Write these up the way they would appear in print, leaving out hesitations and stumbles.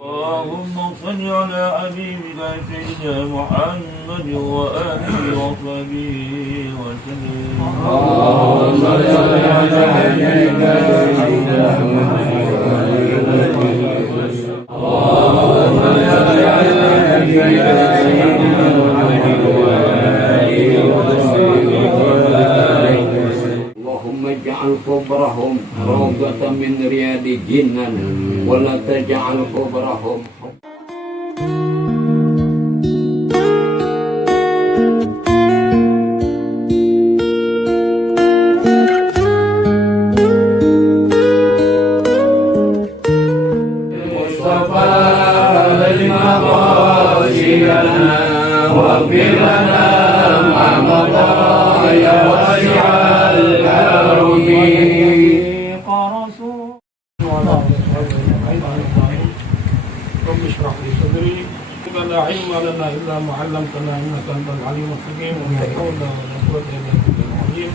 اللهم صل على حبيبك سيدنا محمد وآله وصحبه وسلم. اللهم صل على حبيبك سيدنا محمد وآله وصحبه. اللهم صل على حبيبك سيدنا محمد وآله وصحبه. اللهم اجعل قبرهم روضة من رياض الجنان ولا تجعل قبرهم المصطفى للمغاشينا واغفر لنا ما مضى يا واسع الكرم. رب اشرح لي صدري لا علم لنا الا ما علمتنا انك انت العليم الحكيم ولا حول ولا قوه الا بالله العظيم.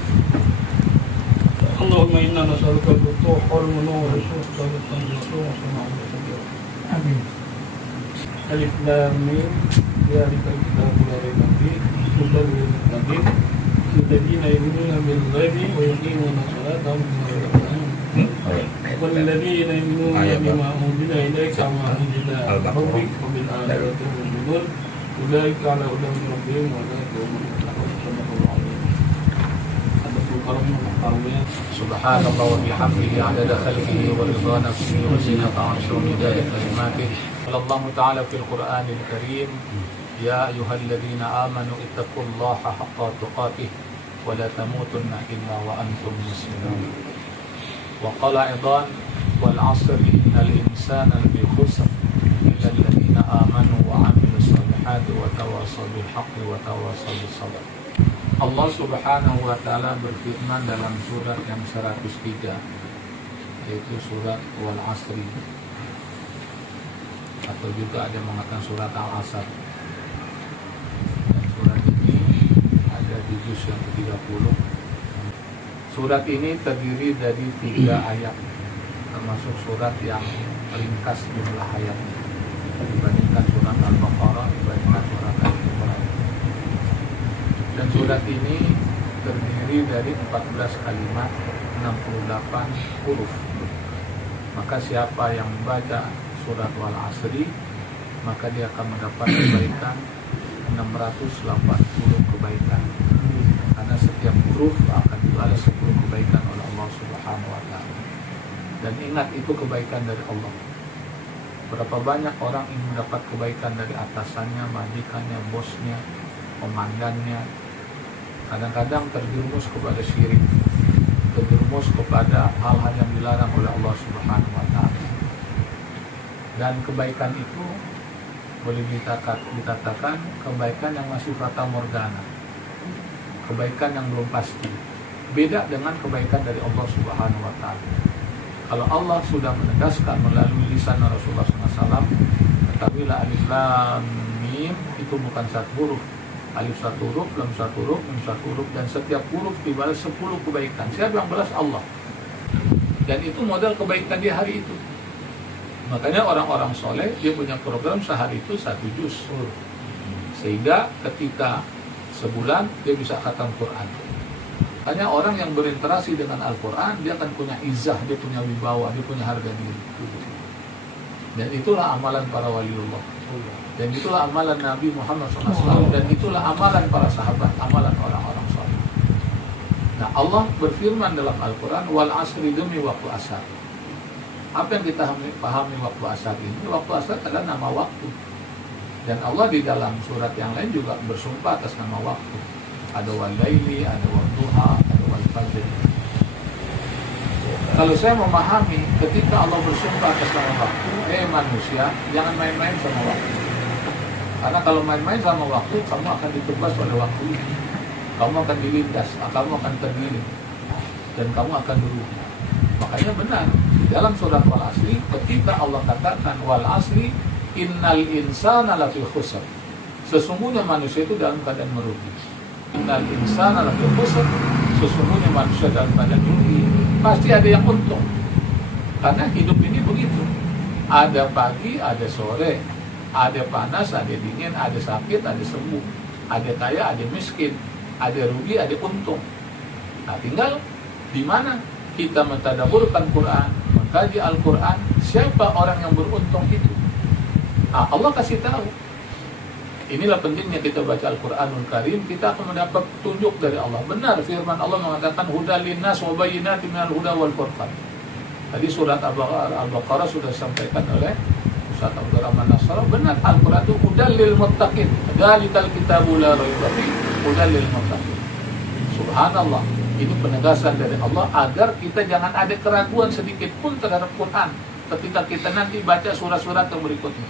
اللهم انا نسالك الفتوح والمنور والصدق والنصوح امين. الف لام ميم ذلك الكتاب لا ريب فيه هدى للمتقين الذين يؤمنون بالغيب ويقيمون الصلاه ومما رزقناهم والذين يؤمنون بما أنزل إليك وما أنزل ربك وبالآخرة هم يؤمنون أولئك على هدى من ربهم وأولئك هم المفلحون. صدق الله العظيم. سبحان الله وبحمده عدد خلقه ورضا نفسه وزنة عرشه ومداد كلماته. قال الله تعالى في القرآن الكريم: يا أيها الذين آمنوا اتقوا الله حق تقاته ولا تموتن إلا وأنتم مسلمون. وقال أيضا: والعصر إن الإنسان لفي خسر إلا الذين آمنوا وعملوا الصالحات وتواصوا بالحق وتواصوا بالصبر. Allah Subhanahu wa Ta'ala berfirman dalam surat yang 103, yaitu surat Wal Asri, atau juga ada mengatakan surat Al-Asr. Dan surat ini ada di juz yang ke-30. Surat ini terdiri dari 3 ayat, termasuk surat yang ringkas jumlah ayatnya dibandingkan surat Al-Baqarah, dibandingkan surat Al-Imran. Dan surat ini terdiri dari 14 kalimat, 68 huruf. Maka siapa yang membaca surat Wal Asri, maka dia akan mendapat kebaikan 680 kebaikan. Karena setiap huruf akan dibalas 10 kebaikan oleh Allah Subhanahu wa Ta'ala. Dan ingat, itu kebaikan dari Allah. Berapa banyak orang ingin mendapat kebaikan dari atasannya, majikannya, bosnya, komandannya, kadang-kadang terjerumus kepada syirik, terjerumus kepada hal-hal yang dilarang oleh Allah Subhanahu wa Ta'ala. Dan kebaikan itu boleh dikatakan kebaikan yang masih fata morgana, kebaikan yang belum pasti. Beda dengan kebaikan dari Allah Subhanahu wa Ta'ala. Kalau Allah sudah menegaskan melalui lisan Rasulullah SAW, ketahuilah alif lam mim itu bukan satu huruf. Alif satu huruf, lam satu huruf, mim satu huruf, dan setiap huruf dibalas 10 kebaikan. Siapa yang balas? Allah. Dan itu modal kebaikan di hari itu. Makanya orang-orang soleh dia punya program sehari itu 1 juz, sehingga ketika sebulan dia bisa khatam Quran. Hanya orang yang berinteraksi dengan Al-Quran, dia akan punya izah, dia punya wibawa, dia punya harga diri. Dan itulah amalan para waliullah. Dan itulah amalan Nabi Muhammad SAW. Dan itulah amalan para sahabat, amalan orang-orang saleh. Nah, Allah berfirman dalam Al-Quran, wal asri, demi waktu asar. Apa yang kita pahami waktu asar ini? Waktu asar adalah nama waktu. Dan Allah di dalam surat yang lain juga bersumpah atas nama waktu. Ada wal laili, ada wal duha, ada wal fajr. Kalau saya memahami ketika Allah bersumpah atas nama waktu, manusia, jangan main-main sama waktu. Karena kalau main-main sama waktu, kamu akan ditebas pada waktu ini. Kamu akan dilindas, kamu akan tergiring, dan kamu akan merugi. Makanya benar, di dalam surat Wal Asri, ketika Allah katakan Wal Asri, innal insana lafi khusr. Sesungguhnya manusia itu dalam keadaan merugi. Innal insana lafi khusr. Sesungguhnya manusia dalam keadaan merugi. Pasti ada yang untung. Karena hidup ini begitu. Ada pagi, ada sore. Ada panas, ada dingin, ada sakit, ada sembuh. Ada kaya, ada miskin. Ada rugi, ada untung. Nah, tinggal di mana kita mentadabburkan Quran, mengkaji Al-Quran, siapa orang yang beruntung itu? Nah, Allah kasih tahu. Inilah pentingnya kita baca Al-Quranul Karim, kita akan mendapat petunjuk dari Allah. Benar, firman Allah mengatakan hudal linnas wa bayyinatin minal huda wal furqan. Tadi surat Al-Baqarah sudah disampaikan oleh Ustaz Abdurrahman Nasr. Benar, Al-Quran itu hudal lil muttaqin. Dzalikal kitabu la raiba fihi hudal lil muttaqin. Subhanallah. Ini penegasan dari Allah agar kita jangan ada keraguan sedikit pun terhadap Quran ketika kita nanti baca surat-surat yang berikutnya.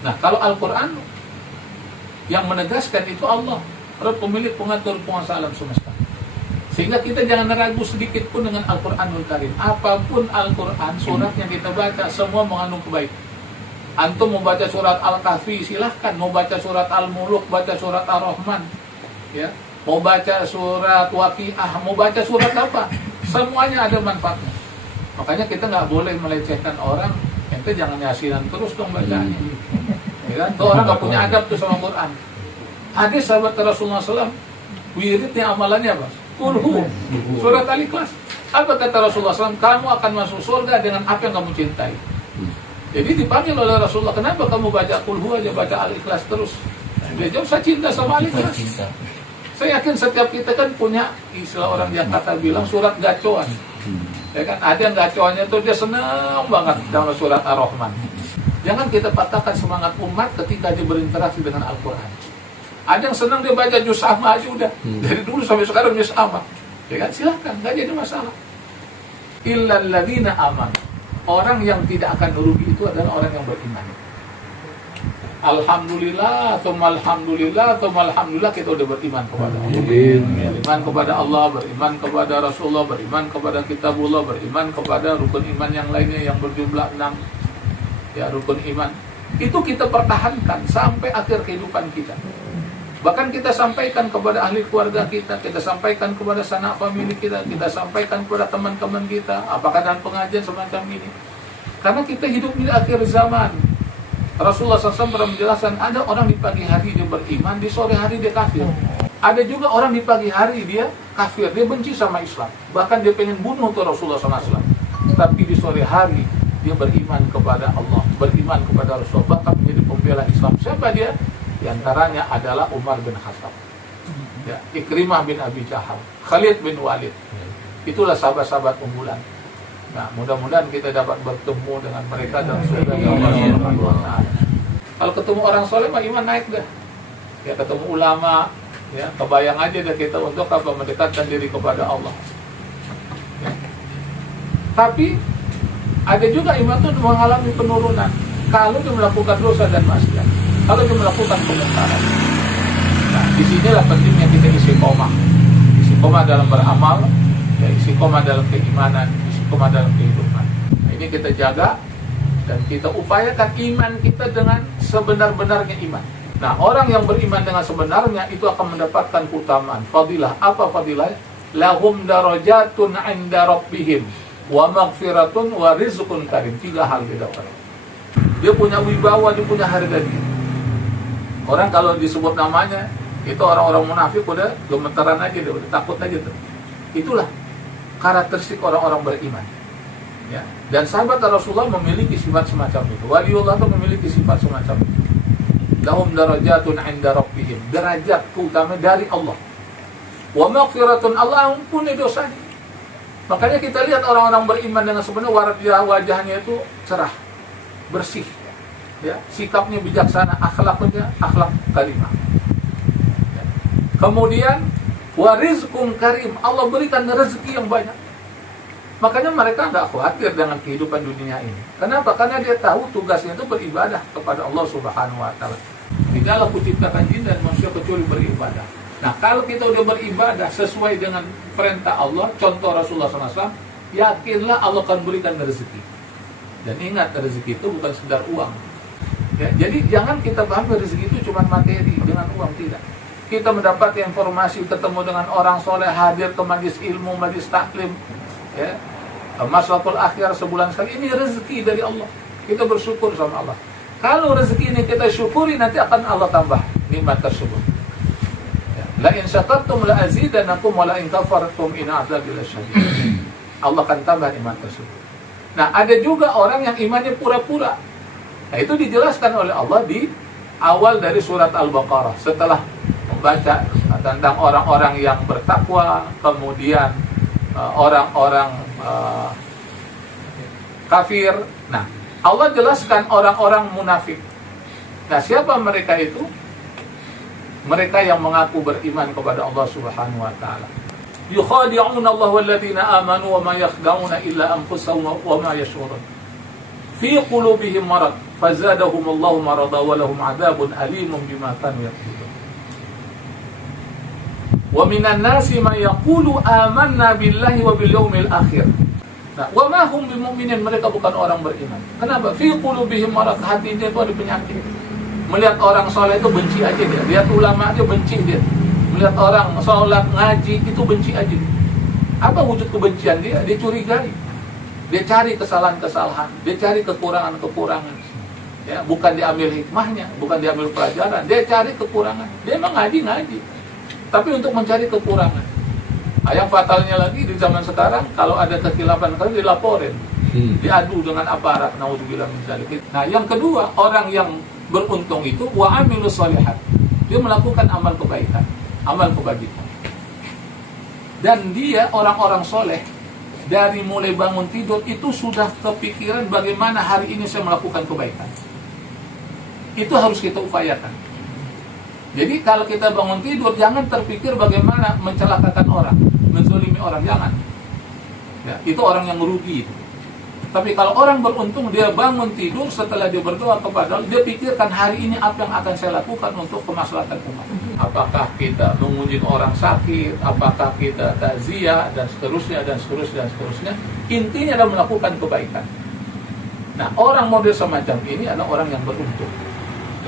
Nah, kalau Al-Quran yang menegaskan itu Allah, pemilik pengatur penguasa alam semesta. Sehingga kita jangan ragu sedikit pun dengan Al-Quranul Karim. Apapun Al-Quran, surat yang kita baca semua mengandung kebaikan. Antum mau baca surat Al-Kahfi silahkan, mau baca surat Al-Muluk, baca surat Ar-Rahman, ya. Mau baca surat Waqiah, mau baca surat apa, semuanya ada manfaatnya. Makanya kita nggak boleh melecehkan orang. Ente jangan yasinan terus dong bacanya, ya kan? Tuh orang nggak punya adab tuh sama Quran. Ada sahabat Rasulullah SAW, wiridnya amalannya apa? Kulhu, surat Al-Ikhlas. Apa kata Rasulullah SAW? Kamu akan masuk surga dengan apa yang kamu cintai. Jadi dipanggil oleh Rasulullah, kenapa kamu baca Kulhu aja, baca Al-Ikhlas terus? Dia jawab, saya cinta sama Al-Ikhlas. Saya yakin setiap kita kan punya istilah orang Jakarta bilang surat gacoan. Ya kan, ada yang gacoannya tuh dia senang banget dalam surat Ar-Rahman. Jangan kita patahkan semangat umat ketika dia berinteraksi dengan Al-Quran. Ada yang senang dia baca juz amma aja udah. Dari dulu sampai sekarang juz amma. Ya kan, silahkan, nggak jadi masalah. Illal ladzina amanu. Orang yang tidak akan rugi itu adalah orang yang beriman. Alhamdulillah, alhamdulillah kita udah beriman kepada Allah. Beriman kepada Allah, beriman kepada Rasulullah, beriman kepada Kitabullah, beriman kepada rukun iman yang lainnya yang berjumlah 6. Ya, rukun iman. Itu kita pertahankan sampai akhir kehidupan kita. Bahkan kita sampaikan kepada ahli keluarga kita sampaikan kepada sanak famili kita sampaikan kepada teman-teman kita, apakah dalam pengajian semacam ini. Karena kita hidup di akhir zaman. Rasulullah SAW pernah menjelaskan, ada orang di pagi hari dia beriman, di sore hari dia kafir. Ada juga orang di pagi hari dia kafir, dia benci sama Islam. Bahkan dia pengen bunuh tuh Rasulullah SAW. Tapi di sore hari dia beriman kepada Allah, beriman kepada Rasulullah, bahkan menjadi pembela Islam. Siapa dia? Di antaranya adalah Umar bin Khattab, ya, Ikrimah bin Abi Jahal, Khalid bin Walid. Itulah sahabat-sahabat unggulan. Nah, mudah-mudahan kita dapat bertemu dengan mereka dalam surga Allah Subhanahu wa Ta'ala. Kalau ketemu orang soleh, mah iman naik dah. Ya, ketemu ulama, ya, kebayang aja dah kita untuk apa, mendekatkan diri kepada Allah. Ya. Tapi ada juga iman itu mengalami penurunan kalau dia melakukan dosa dan maksiat, kalau dia melakukan kemungkaran. Nah, disinilah pentingnya kita istiqomah. Istiqomah dalam beramal, ya, istiqomah dalam keimanan, istiqomah dalam kehidupan. Nah, ini kita jaga dan kita upayakan iman kita dengan sebenar-benarnya iman. Nah, orang yang beriman dengan sebenarnya itu akan mendapatkan keutamaan, fadilah. Apa fadilah? Lahum darajatun 'inda rabbihim wa maghfiratun wa rizqun karim. 3 hal dia dapat. Dia punya wibawa, dia punya harga diri. Orang kalau disebut namanya, itu orang-orang munafik udah gemetaran aja, dia udah takut aja tuh. Itulah karakteristik orang-orang beriman. Ya. Dan sahabat Rasulullah memiliki sifat semacam itu. Waliullah itu memiliki sifat semacam itu. Lahum darajatun 'inda rabbihim. Derajat keutamaan dari Allah. Wa maghfiratun, Allah ampuni dosanya. Makanya kita lihat orang-orang beriman dengan sebenarnya wajahnya itu cerah, bersih, ya, sikapnya bijaksana, akhlaknya akhlak karimah. Ya. Kemudian warizqun karim, Allah berikan rezeki yang banyak. Makanya mereka nggak khawatir dengan kehidupan dunia ini. Kenapa? Karena dia tahu tugasnya itu beribadah kepada Allah Subhanahu wa Ta'ala. Tidaklah kuciptakan jin dan manusia kecuali beribadah. Nah, kalau kita udah beribadah sesuai dengan perintah Allah, contoh Rasulullah SAW, yakinlah Allah akan berikan rezeki. Dan ingat, rezeki itu bukan sekedar uang. Ya, jadi jangan kita pahami rezeki itu cuma materi, dengan uang, tidak. Kita mendapat informasi, ketemu dengan orang soleh, hadir ke majlis ilmu, majlis taklim, ya, maslahatul akhir sebulan sekali, ini rezeki dari Allah. Kita bersyukur sama Allah. Kalau rezeki ini kita syukuri, nanti akan Allah tambah nikmat tersebut. Ya. La in syakartum la azidannakum wa la in kafartum in adzabi lasyadid. Allah akan tambah nikmat tersebut. Nah, ada juga orang yang imannya pura-pura. Nah, itu dijelaskan oleh Allah di awal dari surat Al-Baqarah. Setelah membaca tentang orang-orang yang bertakwa, kemudian orang-orang kafir. Nah, Allah jelaskan orang-orang munafik. Nah, siapa mereka itu? Mereka yang mengaku beriman kepada Allah Subhanahu wa Ta'ala. Yukhadi'una Allah walladzina amanu wa ma yakhda'una illa anfusahum wa ma yash'urun. Fi qulubihim marad fazadahum Allahu marada wa lahum 'adzabun alimun bima kanu yakdzibun. Wa minan nasi man yaqulu amanna billahi wa bil yaumil akhir. Nah, wa ma hum bimu'minin, mereka bukan orang beriman. Kenapa? Fi qulubihim marad, hatinya itu ada penyakit. Melihat orang soleh itu benci aja dia. Lihat ulama aja benci dia. Melihat orang sholat ngaji itu benci aja dia. Apa wujud kebencian dia? Dia curigai. Dia cari kesalahan-kesalahan, dia cari kekurangan-kekurangan. Ya, bukan diambil hikmahnya, bukan diambil pelajaran, dia cari kekurangan. Dia memang ngaji, tapi untuk mencari kekurangan. Nah, yang fatalnya lagi di zaman sekarang, kalau ada kekhilafan kan dilaporin, diadu dengan aparat. Naudzubillah min dzalik. Nah, yang kedua, orang yang beruntung itu wa amilus shalihat. Dia melakukan amal kebaikan, amal kebajikan. Dan dia orang-orang soleh, dari mulai bangun tidur itu sudah kepikiran bagaimana hari ini saya melakukan kebaikan. Itu harus kita upayakan. Jadi kalau kita bangun tidur, jangan terpikir bagaimana mencelakakan orang, menzalimi orang, jangan. Ya, itu orang yang merugi itu. Tapi kalau orang beruntung, dia bangun tidur setelah dia berdoa kepada Allah, dia pikirkan hari ini apa yang akan saya lakukan untuk kemaslahatan umat. Apakah kita mengunjungi orang sakit, apakah kita takziah, dan seterusnya, dan seterusnya, dan seterusnya. Intinya adalah melakukan kebaikan. Nah, orang model semacam ini adalah orang yang beruntung.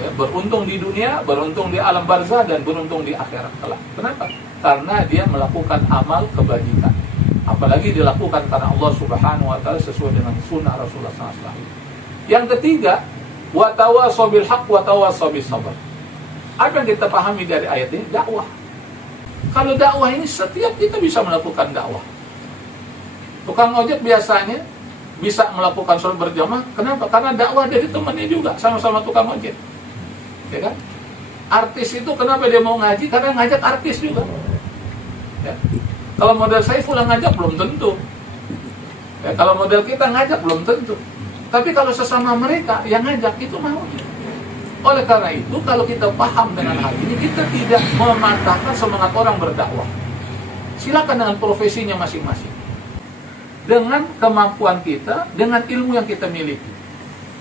Ya, beruntung di dunia, beruntung di alam barzah, dan beruntung di akhirat kelak. Kenapa? Karena dia melakukan amal kebajikan. Apalagi dilakukan karena Allah Subhanahu wa Ta'ala sesuai dengan sunnah Rasulullah SAW. Yang ketiga, wa tawassaw bil haqq wa tawassaw bis sabr. Apa yang kita pahami dari ayat ini? Dakwah. Kalau dakwah ini setiap kita bisa melakukan dakwah. Tukang ojek biasanya bisa melakukan sholat berjamaah. Kenapa? Karena dakwah dari temannya juga, sama-sama tukang ojek. Ya kan? Artis itu kenapa dia mau ngaji? Karena ngajak artis juga. Ya. Kalau model saya pulang ngajak belum tentu. Ya, kalau model kita ngajak belum tentu. Tapi kalau sesama mereka yang ngajak itu mau. Oleh karena itu, kalau kita paham dengan hal ini, kita tidak mematahkan semangat orang berdakwah. Silakan dengan profesinya masing-masing. Dengan kemampuan kita, dengan ilmu yang kita miliki.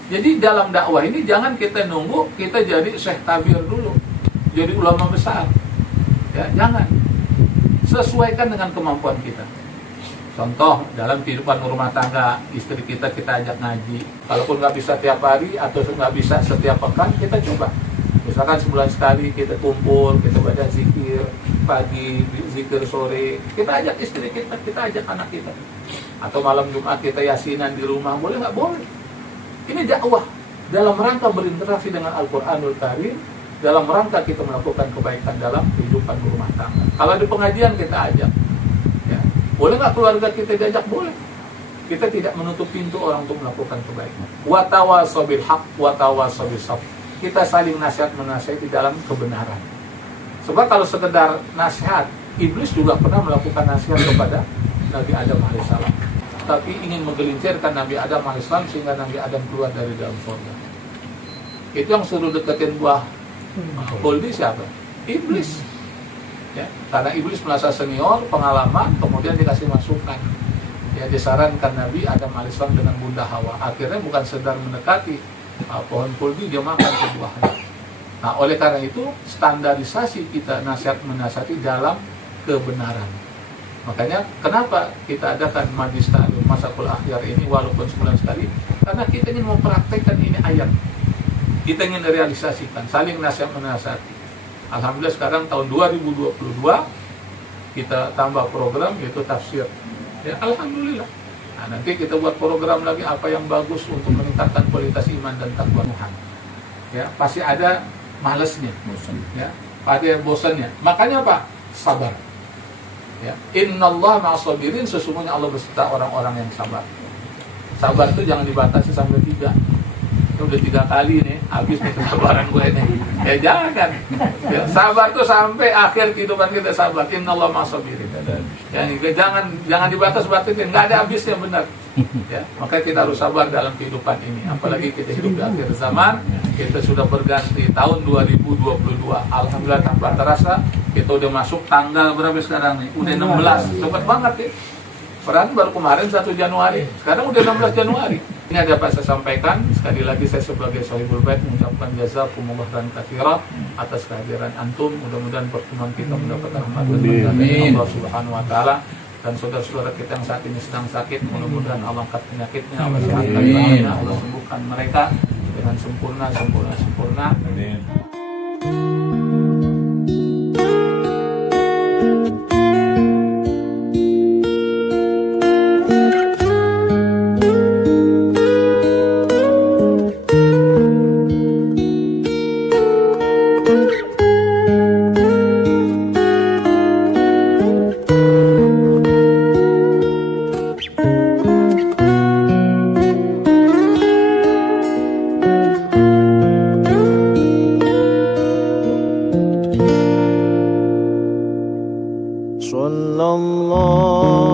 Jadi dalam dakwah ini jangan kita nunggu kita jadi syekh kabir dulu, jadi ulama besar. Ya, jangan. Sesuaikan dengan kemampuan kita. Contoh, dalam kehidupan rumah tangga, istri kita ajak ngaji. Kalaupun nggak bisa tiap hari atau nggak bisa setiap pekan, kita coba. Misalkan sebulan sekali kita kumpul, kita baca zikir pagi, zikir sore. Kita ajak istri kita ajak anak kita. Atau malam Jumat kita yasinan di rumah, boleh nggak? Boleh. Ini dakwah dalam rangka berinteraksi dengan Al-Quranul Karim, dalam rangka kita melakukan kebaikan dalam kehidupan rumah tangga. Kalau di pengajian kita ajak, ya. Boleh nggak keluarga kita diajak? Boleh. Kita tidak menutup pintu orang untuk melakukan kebaikan. Wa tawassaw bil haqq wa tawassaw bis sabr. Kita saling nasihat menasihati dalam kebenaran. Sebab kalau sekedar nasihat, iblis juga pernah melakukan nasihat kepada Nabi Adam alaihissalam, tapi ingin menggelincirkan Nabi Adam alaihissalam sehingga Nabi Adam keluar dari dalam surga. Itu yang suruh deketin buah Khuldi siapa? Iblis. Ya, karena iblis merasa senior, pengalaman, kemudian dikasih masukan. Ya, disarankan Nabi Adam alaihissalam dengan Bunda Hawa. Akhirnya bukan sedar mendekati pohon Khuldi, dia makan buahnya. Nah, oleh karena itu standarisasi kita nasihat menasihati dalam kebenaran. Makanya kenapa kita adakan Majlis Ta'lim Masakul Akhyar ini walaupun sebulan sekali? Karena kita ingin mempraktekkan ini ayat. Kita ingin realisasikan, saling nasihat menasihati. Alhamdulillah sekarang tahun 2022 kita tambah program yaitu tafsir. Ya, alhamdulillah. Nah, nanti kita buat program lagi apa yang bagus untuk meningkatkan kualitas iman dan takwa Tuhan. Ya, pasti ada malesnya, ya, pasti ada bosannya. Makanya apa? Sabar. Ya, innallaha ma'as-sabirin, sesungguhnya Allah beserta orang-orang yang sabar. Sabar itu jangan dibatasi sampai 3. Udah 3 kali nih, habis nih kesabaran gue nih. Ya jangan. Ya, sabar tuh sampai akhir kehidupan kita sabar. Innallaha ma'as-sabirin. Ya, jangan dibatas-batasin, nggak ada habisnya benar. Ya, makanya kita harus sabar dalam kehidupan ini. Apalagi kita hidup di akhir zaman, kita sudah berganti tahun 2022. Alhamdulillah tanpa terasa kita udah masuk tanggal berapa sekarang nih? Udah 16. Cepat banget ya. Padahal baru kemarin 1 Januari. Sekarang udah 16 Januari. Ini ada apa saya sampaikan. Sekali lagi saya sebagai Sohibul Bait mengucapkan jazakumullah khairan katsira atas kehadiran antum. Mudah-mudahan pertemuan kita mendapat rahmat dari Allah Subhanahu wa taala. Dan saudara-saudara kita yang saat ini sedang sakit, mudah-mudahan Allah angkat penyakitnya, Allah sehatkan mereka, Allah sembuhkan mereka dengan sempurna. Amin. صلى الله